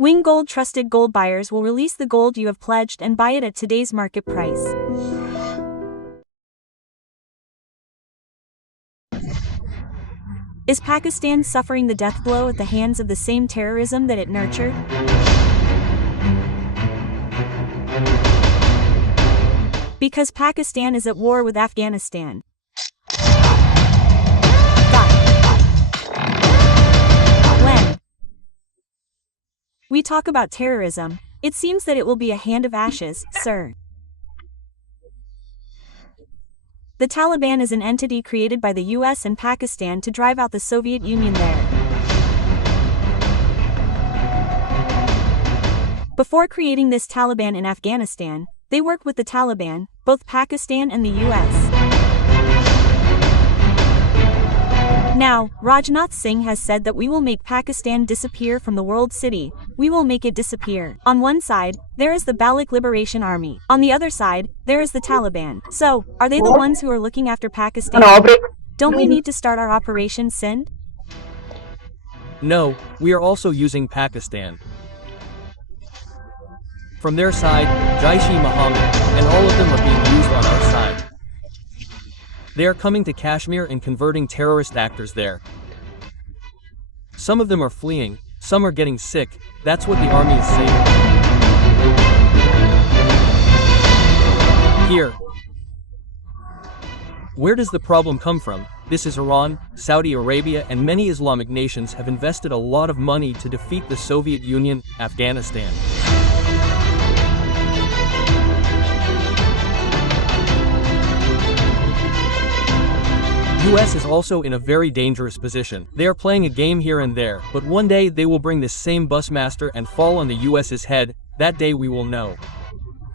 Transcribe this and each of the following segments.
Wing Gold trusted gold buyers will release the gold you have pledged and buy it at today's market price. Is Pakistan suffering the death blow at the hands of the same terrorism that it nurtured? Because Pakistan is at war with Afghanistan. When we talk about terrorism, it seems that it will be a hand of ashes, sir. The Taliban is an entity created by the US and Pakistan to drive out the Soviet Union there. Before creating this Taliban in Afghanistan, they worked with the Taliban, both Pakistan and the US. Now, Rajnath Singh has said that we will make Pakistan disappear from the world city, we will make it disappear. On one side, there is the Baloch Liberation Army. On the other side, there is the Taliban. So, are they the ones who are looking after Pakistan? Don't we need to start our Operation Sindh? No, we are also using Pakistan. From their side, Jaish-e-Mohammed, and all of them are being used on our side. They are coming to Kashmir and converting terrorist actors there. Some of them are fleeing, some are getting sick, that's what the army is saying. Here. Where does the problem come from? This is Iran, Saudi Arabia, and many Islamic nations have invested a lot of money to defeat the Soviet Union, Afghanistan. US is also in a very dangerous position. They are playing a game here and there, but one day they will bring this same busmaster and fall on the US's head. That day we will know.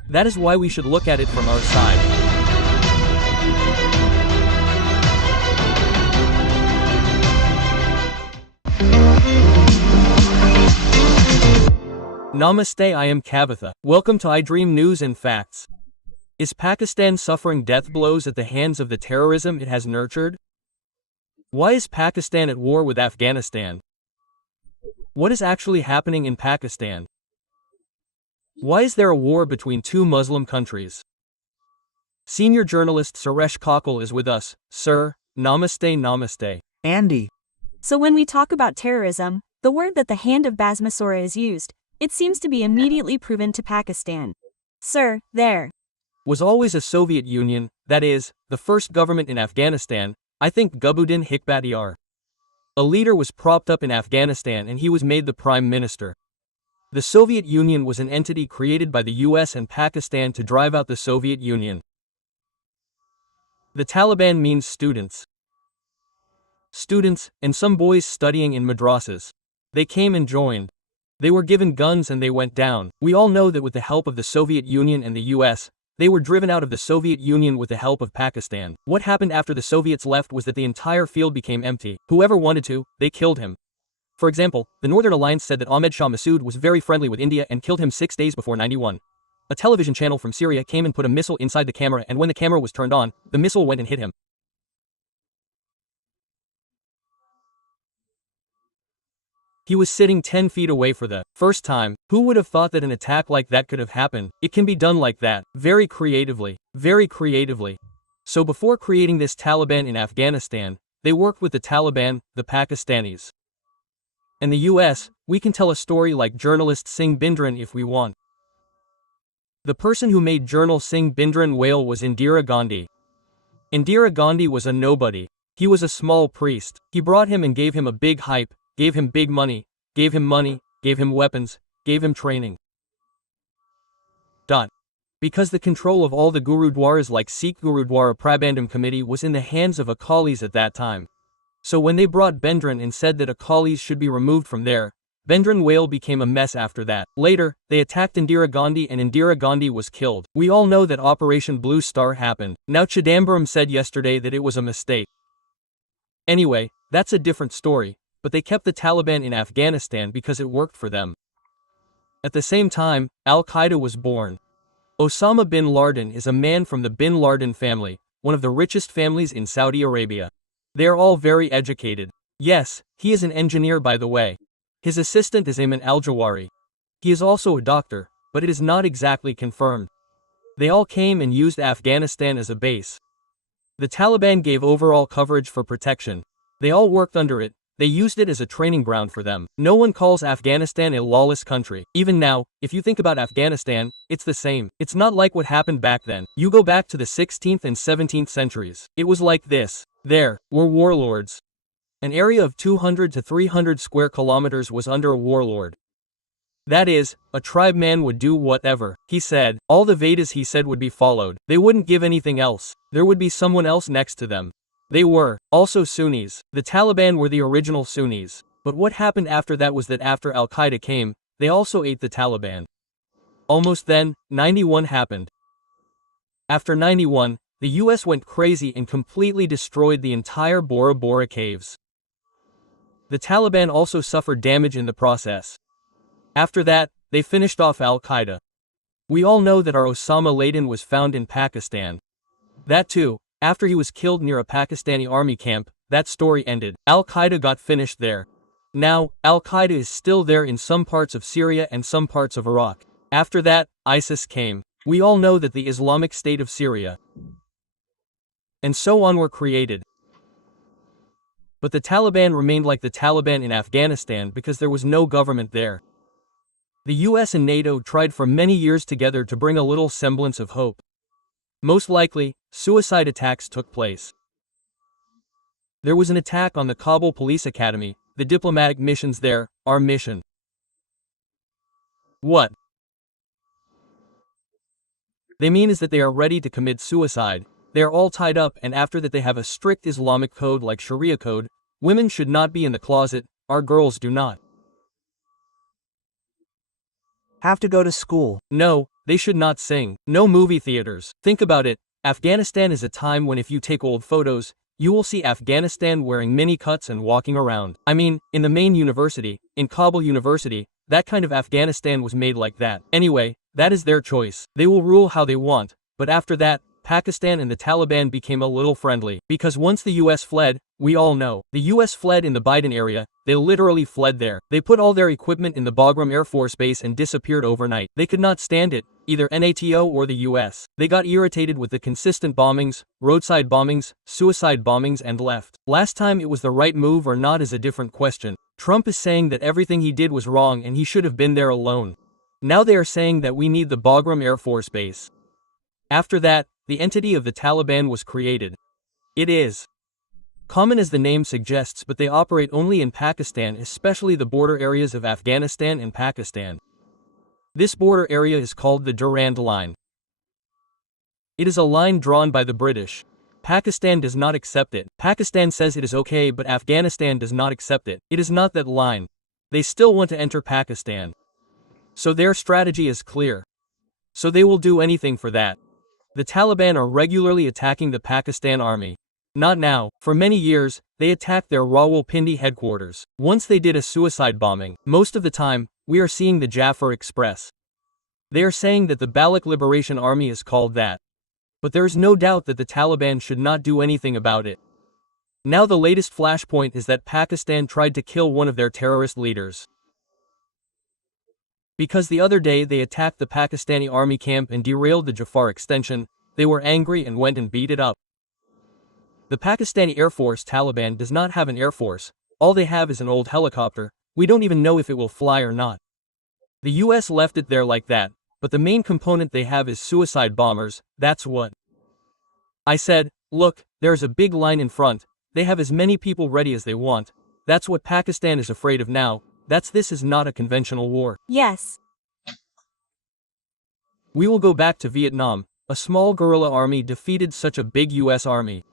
That is why we should look at it from our side. Namaste, I am Kavitha. Welcome to iDream News and Facts. Is Pakistan suffering death blows at the hands of the terrorism it has nurtured? Why is Pakistan at war with Afghanistan? What is actually happening in Pakistan? Why is there a war between two Muslim countries? Senior journalist Suresh Kochattil is with us. Sir, namaste, namaste. Andy. So when we talk about terrorism, the word that the hand of Basmasura is used, it seems to be immediately proven to Pakistan. Sir, there was always a Soviet Union, that is, the first government in Afghanistan, I think Gulbuddin Hekmatyar. A leader was propped up in Afghanistan and he was made the prime minister. The Soviet Union was an entity created by the US and Pakistan to drive out the Soviet Union. The Taliban means students. Students, and some boys studying in madrasas. They came and joined. They were given guns and they went down. We all know that with the help of the Soviet Union and the US, they were driven out of the Soviet Union with the help of Pakistan. What happened after the Soviets left was that the entire field became empty. Whoever wanted to, they killed him. For example, the Northern Alliance said that Ahmed Shah Massoud was very friendly with India and killed him 6 days before 91. A television channel from Syria came and put a missile inside the camera, and when the camera was turned on, the missile went and hit him. He was sitting 10 feet away for the first time. Who would have thought that an attack like that could have happened? It can be done like that, very creatively, very creatively. So before creating this Taliban in Afghanistan, they worked with the Taliban, the Pakistanis. And the US, we can tell a story like journalist Singh Bindran if we want. The person who made journal Singh Bindran whale was Indira Gandhi. Indira Gandhi was a nobody. He was a small priest. He brought him and gave him a big hype, gave him big money, gave him weapons, gave him training. Because the control of all the Gurudwaras like Sikh Gurudwara Prabandham Committee was in the hands of Akalis at that time. So when they brought Bindran and said that Akalis should be removed from there, Bindran whale became a mess after that. Later, they attacked Indira Gandhi and Indira Gandhi was killed. We all know that Operation Blue Star happened. Now Chidambaram said yesterday that it was a mistake. Anyway, that's a different story. But they kept the Taliban in Afghanistan because it worked for them. At the same time, Al-Qaeda was born. Osama bin Laden is a man from the bin Laden family, one of the richest families in Saudi Arabia. They are all very educated. Yes, he is an engineer by the way. His assistant is Ayman al-Jawari. He is also a doctor, but it is not exactly confirmed. They all came and used Afghanistan as a base. The Taliban gave overall coverage for protection. They all worked under it. They used it as a training ground for them. No one calls Afghanistan a lawless country. Even now, if you think about Afghanistan, it's the same. It's not like what happened back then. You go back to the 16th and 17th centuries. It was like this. There were warlords. An area of 200 to 300 square kilometers was under a warlord. That is, a tribe man would do whatever he said. All the Vedas he said would be followed. They wouldn't give anything else. There would be someone else next to them. They were also Sunnis. The Taliban were the original Sunnis. But what happened after that was that after Al-Qaeda came, they also ate the Taliban. Almost then, 91 happened. After 91, the US went crazy and completely destroyed the entire Bora Bora caves. The Taliban also suffered damage in the process. After that, they finished off Al-Qaeda. We all know that our Osama Laden was found in Pakistan. That too, after he was killed near a Pakistani army camp, that story ended. Al-Qaeda got finished there. Now, Al-Qaeda is still there in some parts of Syria and some parts of Iraq. After that, ISIS came. We all know that the Islamic State of Syria and so on were created. But the Taliban remained like the Taliban in Afghanistan because there was no government there. The US and NATO tried for many years together to bring a little semblance of hope. Most likely, suicide attacks took place. There was an attack on the Kabul Police Academy, the diplomatic missions there, our mission. What they mean is that they are ready to commit suicide. They are all tied up, and after that they have a strict Islamic code like Sharia code. Women should not be in the closet, our girls do not have to go to school. No, they should not sing. No movie theaters. Think about it. Afghanistan is a time when if you take old photos, you will see Afghanistan wearing mini cuts and walking around. I mean, in the main university, in Kabul University, that kind of Afghanistan was made like that. Anyway, that is their choice. They will rule how they want, but after that, Pakistan and the Taliban became a little friendly. Because once the US fled, we all know, the US fled in the Biden area, they literally fled there. They put all their equipment in the Bagram Air Force Base and disappeared overnight. They could not stand it, either NATO or the US. They got irritated with the consistent bombings, roadside bombings, suicide bombings and left. Last time it was the right move or not is a different question. Trump is saying that everything he did was wrong and he should have been there alone. Now they are saying that we need the Bagram Air Force Base. After that, the entity of the Taliban was created. It is common as the name suggests, but they operate only in Pakistan, especially the border areas of Afghanistan and Pakistan. This border area is called the Durand Line. It is a line drawn by the British. Pakistan does not accept it. Pakistan says it is okay, but Afghanistan does not accept it. It is not that line. They still want to enter Pakistan. So their strategy is clear. So they will do anything for that. The Taliban are regularly attacking the Pakistan army. Not now. For many years, they attacked their Rawalpindi headquarters. Once they did a suicide bombing. Most of the time, we are seeing the Jafar Express. They are saying that the Baloch Liberation Army is called that. But there is no doubt that the Taliban should not do anything about it. Now the latest flashpoint is that Pakistan tried to kill one of their terrorist leaders. Because the other day they attacked the Pakistani army camp and derailed the Jafar extension, they were angry and went and beat it up. The Pakistani Air Force Taliban does not have an air force, all they have is an old helicopter, we don't even know if it will fly or not. The US left it there like that, but the main component they have is suicide bombers, that's what. I said, look, there is a big line in front, they have as many people ready as they want, that's what Pakistan is afraid of now. This is not a conventional war. Yes. We will go back to Vietnam. A small guerrilla army defeated such a big US army.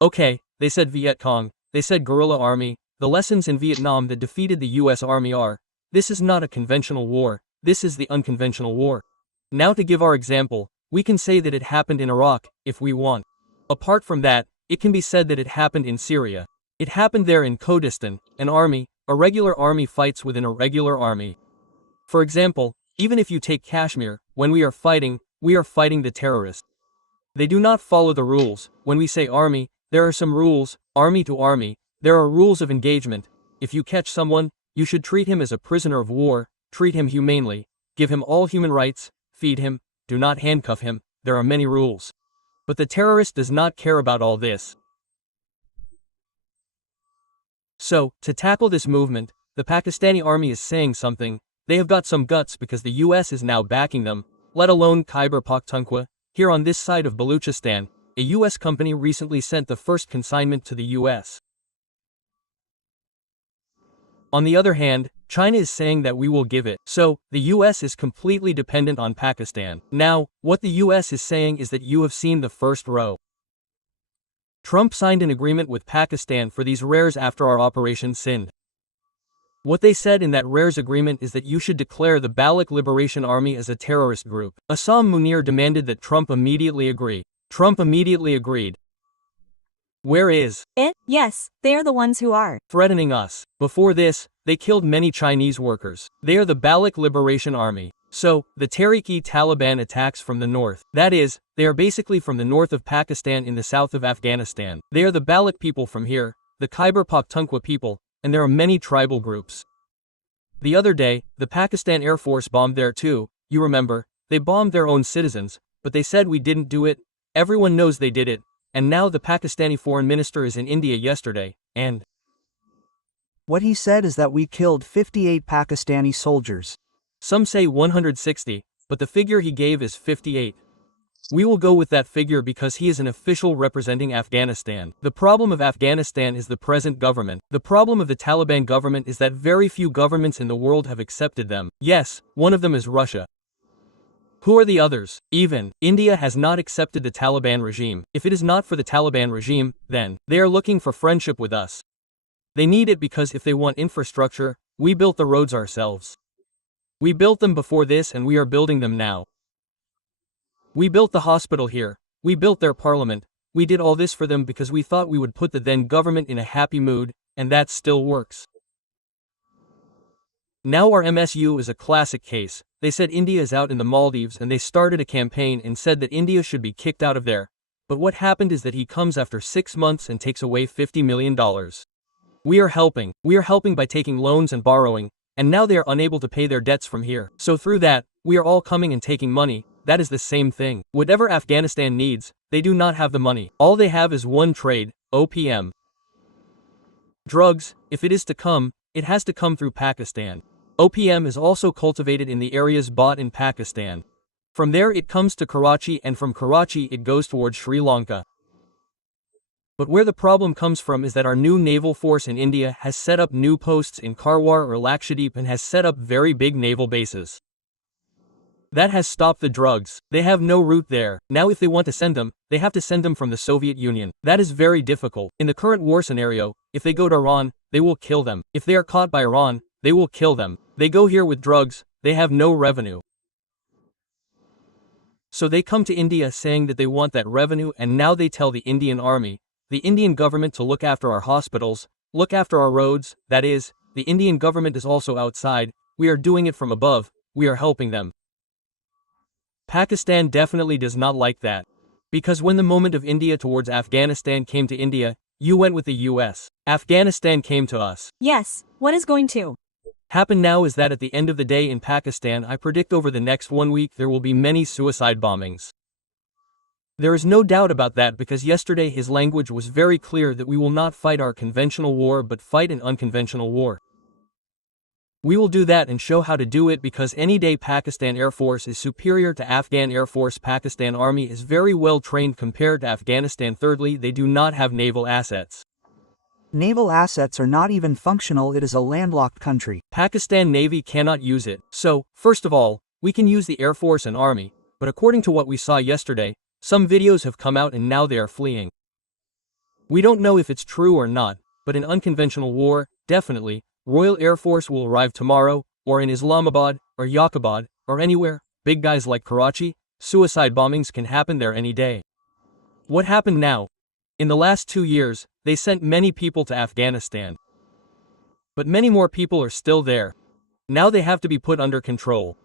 Okay, they said Viet Cong, they said guerrilla army. The lessons in Vietnam that defeated the US army are, this is not a conventional war, this is the unconventional war. Now to give our example, we can say that it happened in Iraq, if we want. Apart from that, it can be said that it happened in Syria. It happened there in Kurdistan, a regular army fights with an irregular army. For example, even if you take Kashmir, when we are fighting the terrorists. They do not follow the rules. When we say army, there are some rules, army to army, there are rules of engagement. If you catch someone, You should treat him as a prisoner of war, treat him humanely, give him all human rights, feed him, do not handcuff him, there are many rules. But the terrorist does not care about all this. So, to tackle this movement, the Pakistani army is saying something. They have got some guts because the US is now backing them, let alone Khyber Pakhtunkhwa. Here on this side of Baluchistan, a US company recently sent the first consignment to the US. On the other hand, China is saying that we will give it. So, the US is completely dependent on Pakistan. Now, what the US is saying is that you have seen the first row. Trump signed an agreement with Pakistan for these rares after our Operation Sindh. What they said in that rares agreement is that you should declare the Baloch Liberation Army as a terrorist group. Assam Munir demanded that Trump immediately agree. Trump immediately agreed. Where is it? Yes, they are the ones who are threatening us. Before this, they killed many Chinese workers. They are the Baloch Liberation Army. So, the Tehrik-e-Taliban attacks from the north. That is, they are basically from the north of Pakistan in the south of Afghanistan. They are the Baloch people from here, the Khyber Pakhtunkhwa people, and there are many tribal groups. The other day, the Pakistan Air Force bombed there too, you remember, they bombed their own citizens, but they said we didn't do it, everyone knows they did it, and now the Pakistani foreign minister is in India yesterday, and What he said is that we killed 58 Pakistani soldiers. Some say 160, but the figure he gave is 58. We will go with that figure because he is an official representing Afghanistan. The problem of Afghanistan is the present government. The problem of the Taliban government is that very few governments in the world have accepted them. Yes, one of them is Russia. Who are the others? Even India has not accepted the Taliban regime. If it is not for the Taliban regime, then they are looking for friendship with us. They need it because if they want infrastructure, we built the roads ourselves. We built them before this and we are building them now. We built the hospital here, we built their parliament, we did all this for them because we thought we would put the then government in a happy mood, and that still works. Now our MSU is a classic case. They said India is out in the Maldives and they started a campaign and said that India should be kicked out of there. But what happened is that he comes after 6 months and takes away $50 million. We are helping by taking loans and borrowing, and now they are unable to pay their debts from here. So through that, we are all coming and taking money. That is the same thing. Whatever Afghanistan needs, they do not have the money. All they have is one trade, opium. Drugs, if it is to come, it has to come through Pakistan. Opium is also cultivated in the areas bought in Pakistan. From there it comes to Karachi and from Karachi it goes towards Sri Lanka. But where the problem comes from is that our new naval force in India has set up new posts in Karwar or Lakshadweep and has set up very big naval bases. That has stopped the drugs. They have no route there. Now if they want to send them, they have to send them from the Soviet Union. That is very difficult. In the current war scenario, if they go to Iran, they will kill them. If they are caught by Iran, they will kill them. They go here with drugs, they have no revenue. So they come to India saying that they want that revenue and now they tell the Indian army, the Indian government to look after our hospitals, look after our roads, that is, the Indian government is also outside, we are doing it from above, we are helping them. Pakistan definitely does not like that. Because when the moment of India towards Afghanistan came to India, you went with the US. Afghanistan came to us. Yes, what is going to happen now is that at the end of the day in Pakistan I predict over the next 1 week there will be many suicide bombings. There is no doubt about that because yesterday his language was very clear that we will not fight our conventional war but fight an unconventional war. We will do that and show how to do it because any day Pakistan Air Force is superior to Afghan Air Force. Pakistan Army is very well trained compared to Afghanistan. Thirdly, they do not have naval assets. Naval assets are not even functional. It is a landlocked country. Pakistan Navy cannot use it. So, first of all, we can use the Air Force and Army, but according to what we saw yesterday, some videos have come out and now they are fleeing. We don't know if it's true or not, but in unconventional war, definitely, Royal Air Force will arrive tomorrow, or in Islamabad, or Yaqubad, or anywhere, big guys like Karachi, suicide bombings can happen there any day. What happened now? In the last 2 years, they sent many people to Afghanistan. But many more people are still there. Now they have to be put under control.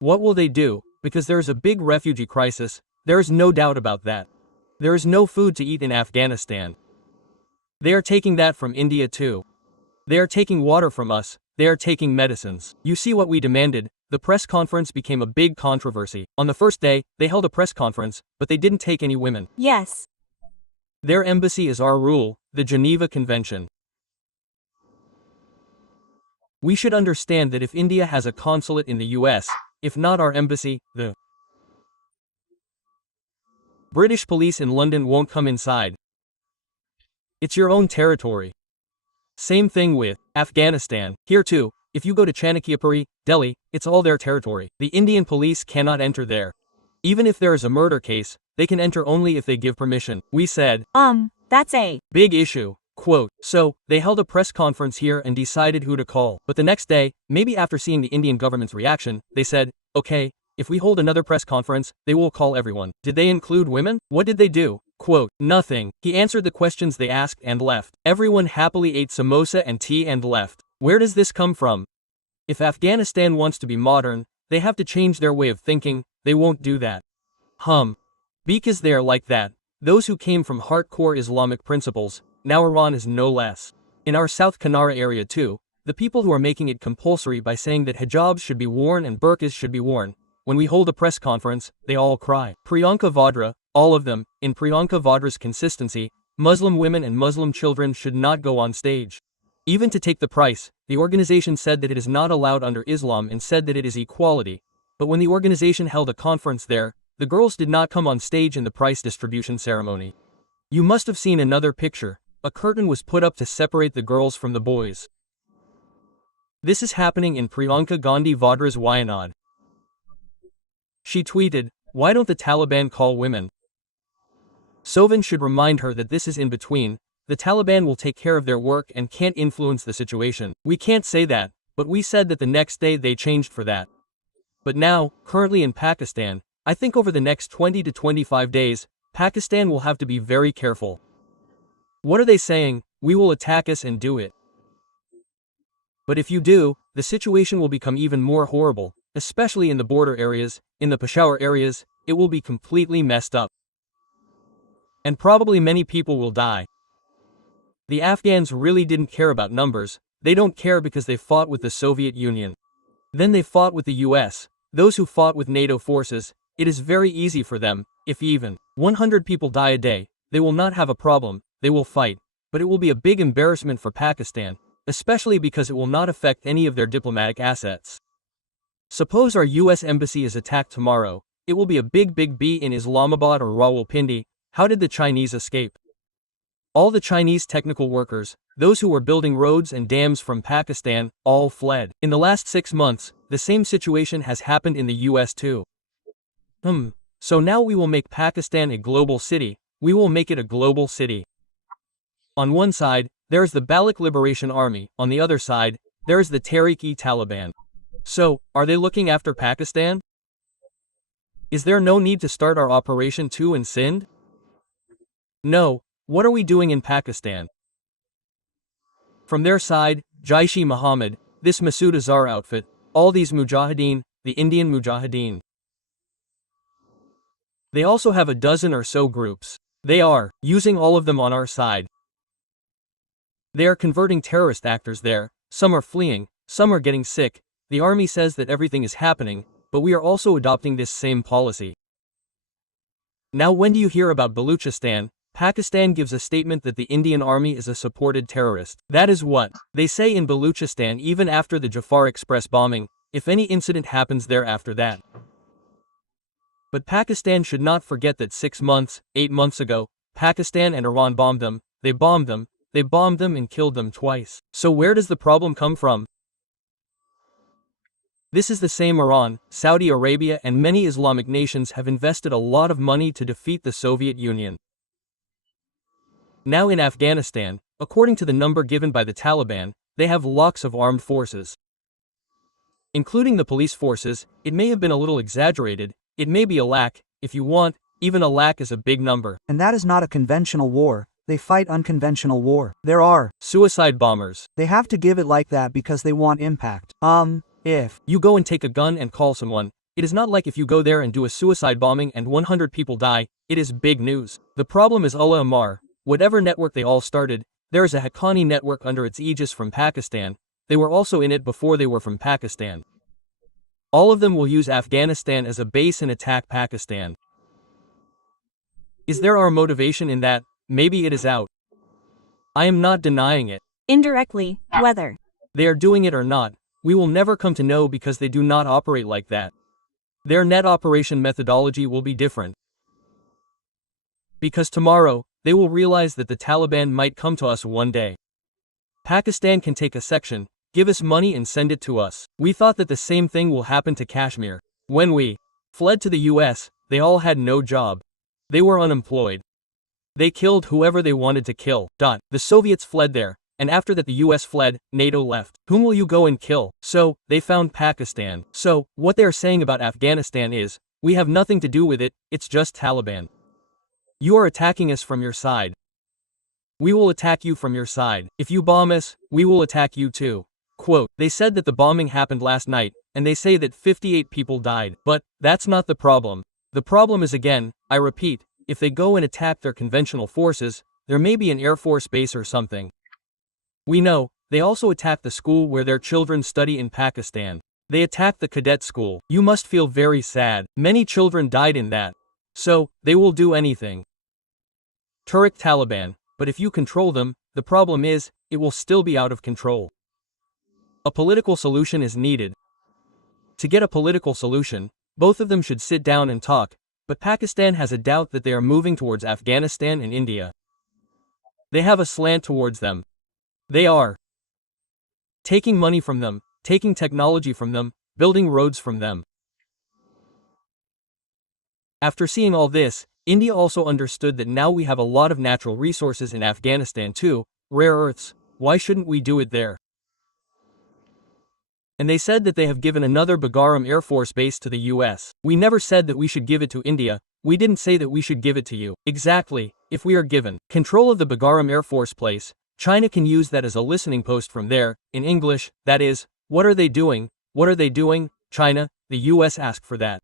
What will they do? Because there is a big refugee crisis, there is no doubt about that. There is no food to eat in Afghanistan. They are taking that from India too. They are taking water from us, they are taking medicines. You see what we demanded? The press conference became a big controversy. On the first day, they held a press conference, but they didn't take any women. Yes. Their embassy is our rule, the Geneva Convention. We should understand that if India has a consulate in the US, if not our embassy, the British police in London won't come inside. It's your own territory. Same thing with Afghanistan. Here too, if you go to Chanakyapuri, Delhi, it's all their territory. The Indian police cannot enter there. Even if there is a murder case, they can enter only if they give permission. We said, that's a big issue. Quote, so, they held a press conference here and decided who to call. But the next day, maybe after seeing the Indian government's reaction, they said, okay, if we hold another press conference, they will call everyone. Did they include women? What did they do? Quote, nothing. He answered the questions they asked and left. Everyone happily ate samosa and tea and left. Where does this come from? If Afghanistan wants to be modern, they have to change their way of thinking. They won't do that. Because they are like that. Those who came from hardcore Islamic principles, now Iran is no less. In our South Kanara area too, the people who are making it compulsory by saying that hijabs should be worn and burqas should be worn. When we hold a press conference, they all cry. Priyanka Vadra, all of them, in Priyanka Vadra's consistency, Muslim women and Muslim children should not go on stage. Even to take the price, the organization said that it is not allowed under Islam and said that it is equality. But when the organization held a conference there, the girls did not come on stage in the price distribution ceremony. You must have seen another picture. A curtain was put up to separate the girls from the boys. This is happening in Priyanka Gandhi Vadra's Wayanad. She tweeted, why don't the Taliban call women? Sovan should remind her that this is in between. The Taliban will take care of their work and can't influence the situation. We can't say that, but we said that the next day they changed for that. But now, currently in Pakistan, I think over the next 20 to 25 days, Pakistan will have to be very careful. What are they saying? We will attack us and do it. But if you do, the situation will become even more horrible, especially in the border areas, in the Peshawar areas, it will be completely messed up. And probably many people will die. The Afghans really didn't care about numbers. They don't care because they fought with the Soviet Union. Then they fought with the US. Those who fought with NATO forces, it is very easy for them. If even 100 people die a day, they will not have a problem. They will fight. But it will be a big embarrassment for Pakistan, especially because it will not affect any of their diplomatic assets. Suppose our US embassy is attacked tomorrow. It will be a big B in Islamabad or Rawalpindi. How did the Chinese escape? All the Chinese technical workers, those who were building roads and dams from Pakistan, all fled. In the last 6 months, the same situation has happened in the US too. So now we will make Pakistan a global city. We will make it a global city. On one side, there is the Baloch Liberation Army. On the other side, there is the Tehreek-e-Taliban. So, are they looking after Pakistan? Is there no need to start our operation too in Sindh? No. What are we doing in Pakistan? From their side, Jaish-e-Mohammed, this Masood Azhar outfit, all these Mujahideen, the Indian Mujahideen. They also have a dozen or so groups. They are using all of them on our side. They are converting terrorist actors there. Some are fleeing, some are getting sick. The army says that everything is happening, but we are also adopting this same policy. Now when do you hear about Baluchistan? Pakistan gives a statement that the Indian army is a supported terrorist. That is what they say in Baluchistan even after the Jafar Express bombing, if any incident happens there after that. But Pakistan should not forget that 6 months, 8 months ago, Pakistan and Iran bombed them, they bombed them and killed them twice. So where does the problem come from? This is the same Iran, Saudi Arabia and many Islamic nations have invested a lot of money to defeat the Soviet Union. Now in Afghanistan, according to the number given by the Taliban, they have lakhs of armed forces. Including the police forces, it may have been a little exaggerated, it may be a lakh, if you want, even a lakh is a big number. And that is not a conventional war, they fight unconventional war. There are suicide bombers. They have to give it like that because they want impact. If you go and take a gun and call someone, it is not like if you go there and do a suicide bombing and 100 people die, it is big news. The problem is Allah Amar. Whatever network they all started, there is a Haqqani network under its aegis from Pakistan. they were also in it before they were from Pakistan. All of them will use Afghanistan as a base and attack Pakistan. Is there our motivation in that? Maybe it is out. I am not denying it. Indirectly, whether They are doing it or not, we will never come to know because they do not operate like that. Their net operation methodology will be different. Because tomorrow, they will realize that the Taliban might come to us one day. Pakistan can take a section, give us money and send it to us. We thought that the same thing will happen to Kashmir. When we fled to the US, they all had no job. They were unemployed. They killed whoever they wanted to kill. The Soviets fled there, and after that the US fled, NATO left. Whom will you go and kill? So, they found Pakistan. So, what they are saying about Afghanistan is, we have nothing to do with it, it's just Taliban. You are attacking us from your side. We will attack you from your side. If you bomb us, we will attack you too. Quote, they said that the bombing happened last night, and they say that 58 people died. But, that's not the problem. The problem is again, I repeat, if they go and attack their conventional forces, there may be an Air Force base or something. We know, they also attacked the school where their children study in Pakistan. They attacked the cadet school. You must feel very sad. Many children died in that. So, they will do anything. Turk Taliban, but if you control them, the problem is, it will still be out of control. A political solution is needed. To get a political solution, both of them should sit down and talk, but Pakistan has a doubt that they are moving towards Afghanistan and India. They have a slant towards them. They are taking money from them, taking technology from them, building roads from them. After seeing all this, India also understood that now we have a lot of natural resources in Afghanistan too, rare earths, why shouldn't we do it there? And they said that they have given another Bagram Air Force base to the US. We never said that we should give it to India, we didn't say that we should give it to you. Exactly, if we are given control of the Bagram Air Force place, China can use that as a listening post from there, in English, that is, what are they doing, what are they doing, China, the US asked for that.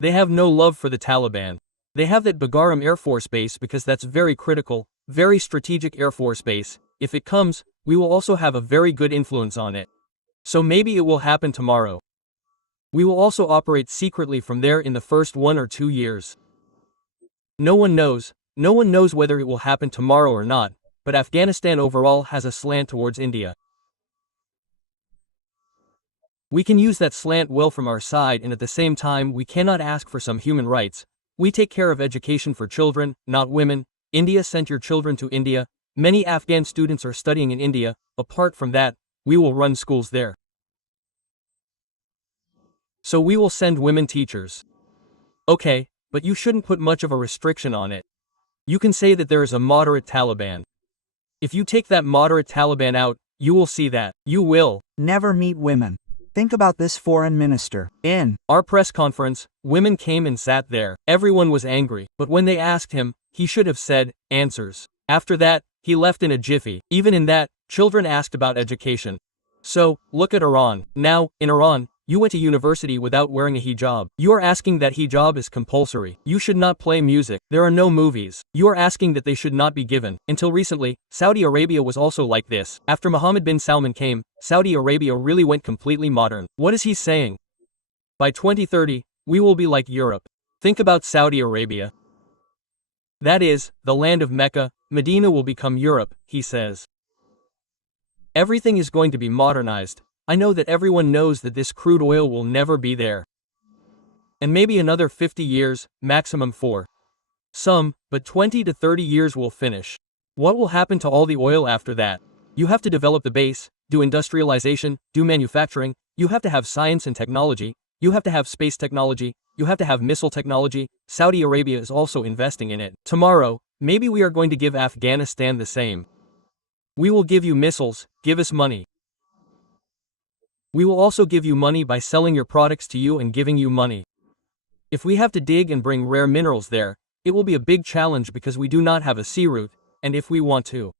They have no love for the Taliban. They have that Bagram Air Force base because that's very critical, very strategic Air Force base. If it comes, we will also have a very good influence on it. So maybe it will happen tomorrow. We will also operate secretly from there in the first 1 or 2 years. No one knows whether it will happen tomorrow or not, but Afghanistan overall has a slant towards India. We can use that slant well from our side, and at the same time we cannot ask for some human rights. We take care of education for children, not women. India sent your children to India. Many Afghan students are studying in India. Apart from that, we will run schools there. So we will send women teachers. Okay, but you shouldn't put much of a restriction on it. You can say that there is a moderate Taliban. If you take that moderate Taliban out, you will see that. You will never meet women. Think about this foreign minister. In our press conference, women came and sat there. Everyone was angry, but when they asked him, he should have said, answers. After that, he left in a jiffy. Even in that, children asked about education. So, look at Iran. Now, in Iran, you went to university without wearing a hijab. You are asking that hijab is compulsory. You should not play music. There are no movies. You are asking that they should not be given. Until recently, Saudi Arabia was also like this. After Mohammed bin Salman came, Saudi Arabia really went completely modern. What is he saying? By 2030, we will be like Europe. Think about Saudi Arabia. That is, the land of Mecca, Medina will become Europe, he says. Everything is going to be modernized. I know that everyone knows that this crude oil will never be there. And maybe another 50 years, maximum 4. Some, but 20 to 30 years will finish. What will happen to all the oil after that? You have to develop the base, do industrialization, do manufacturing, you have to have science and technology, you have to have space technology, you have to have missile technology. Saudi Arabia is also investing in it. Tomorrow, maybe we are going to give Afghanistan the same. We will give you missiles, give us money. We will also give you money by selling your products to you and giving you money. If we have to dig and bring rare minerals there, it will be a big challenge because we do not have a sea route, and if we want to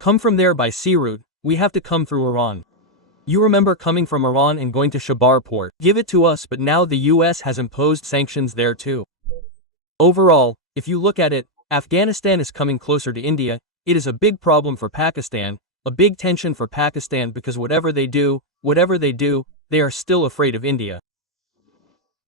come from there by sea route, we have to come through Iran. You remember coming from Iran and going to Shabar port. Give it to us, but now the US has imposed sanctions there too. Overall, if you look at it, Afghanistan is coming closer to India. It is a big problem for Pakistan, A big tension for Pakistan because whatever they do, they are still afraid of India.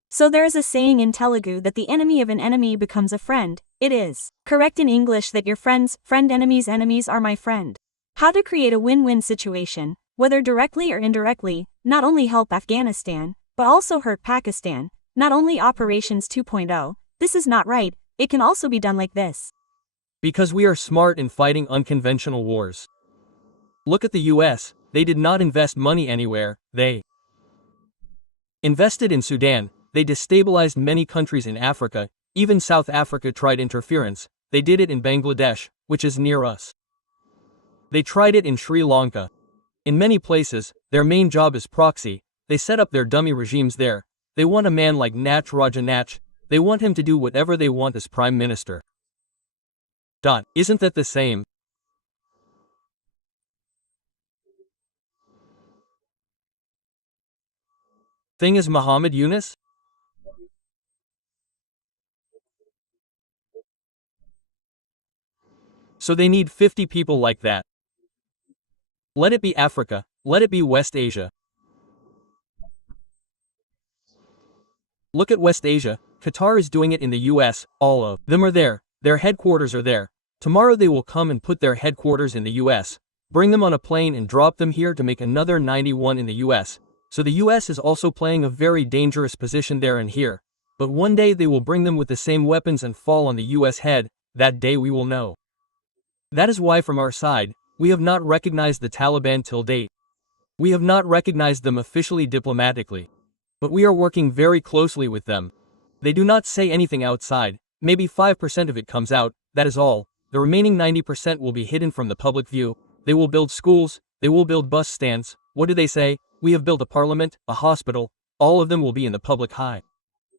So there is a saying in Telugu that the enemy of an enemy becomes a friend. It is correct in English that your friends, enemies are my friend. How to create a win-win situation, whether directly or indirectly, not only help Afghanistan, but also hurt Pakistan, not only Operations 2.0, this is not right, it can also be done like this. Because we are smart in fighting unconventional wars. Look at the US, they did not invest money anywhere, they invested in Sudan, they destabilized many countries in Africa, even South Africa tried interference, they did it in Bangladesh, which is near us. They tried it in Sri Lanka. In many places, their main job is proxy, they set up their dummy regimes there, they want a man like Nach Rajanach, they want him to do whatever they want as Prime Minister. Isn't that the same? Thing as Muhammad Yunus? So they need 50 people like that. Let it be Africa, let it be West Asia. Look at West Asia, Qatar is doing it in the US, all of them are there, their headquarters are there. Tomorrow they will come and put their headquarters in the US, bring them on a plane and drop them here to make another 91 in the US. So the US is also playing a very dangerous position there and here. But one day they will bring them with the same weapons and fall on the US head, that day we will know. That is why from our side, we have not recognized the Taliban till date. We have not recognized them officially diplomatically. But we are working very closely with them. They do not say anything outside, maybe 5% of it comes out, that is all. The remaining 90% will be hidden from the public view. They will build schools, they will build bus stands. What do they say? We have built a parliament, a hospital, all of them will be in the public eye.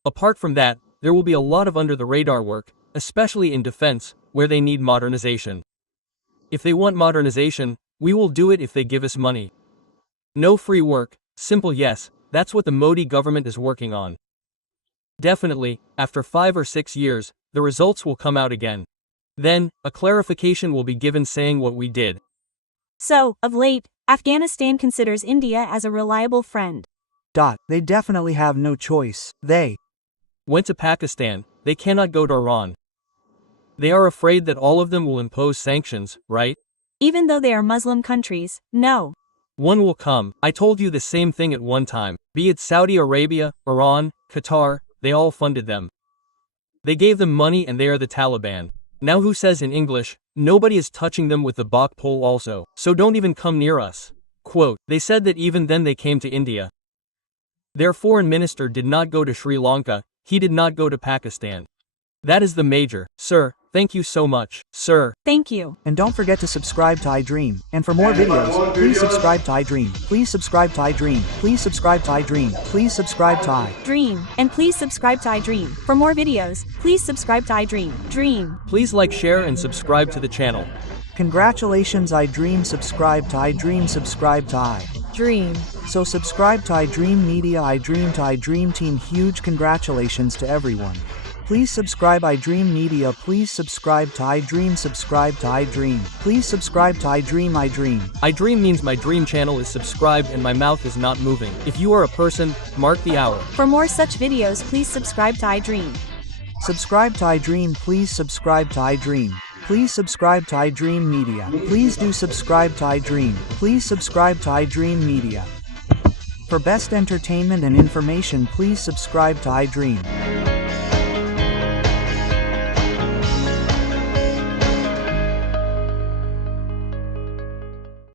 Apart from that, there will be a lot of under-the-radar work, especially in defense, where they need modernization. If they want modernization, we will do it if they give us money. No free work, simple yes, that's what the Modi government is working on. Definitely, after 5 or 6 years, the results will come out again. Then, a clarification will be given saying what we did. So, of late, Afghanistan considers India as a reliable friend. They definitely have no choice, they went to Pakistan, they cannot go to Iran. They are afraid that all of them will impose sanctions, right? Even though they are Muslim countries, no. One will come, I told you the same thing at one time, be it Saudi Arabia, Iran, Qatar, they all funded them. They gave them money and they are the Taliban. Now who says in English, nobody is touching them with the Bach pole also, so don't even come near us. Quote, they said that even then they came to India. Their foreign minister did not go to Sri Lanka, he did not go to Pakistan. That is the major, sir, thank you so much, sir. Thank you. And don't forget to subscribe to iDream. And for more videos, please subscribe to iDream. Please subscribe to iDream. Please subscribe to iDream. Please subscribe to iDream. And please subscribe to iDream. For more videos, please subscribe to iDream. Dream. Please like, share and subscribe to the channel. Congratulations iDream, subscribe to iDream, subscribe to iDream. So subscribe to iDream Media, iDream to iDream team, huge congratulations to everyone. Please subscribe iDream Media, please subscribe to iDream, subscribe to iDream. Please subscribe to iDream, iDream. iDream means my dream channel is subscribed and my mouth is not moving. If you are a person, mark the hour. For more such videos, please subscribe to iDream. Subscribe to iDream, please subscribe to iDream. Please subscribe to iDream Media. Please do subscribe to iDream. Please subscribe to iDream Media. For best entertainment and information, please subscribe to iDream.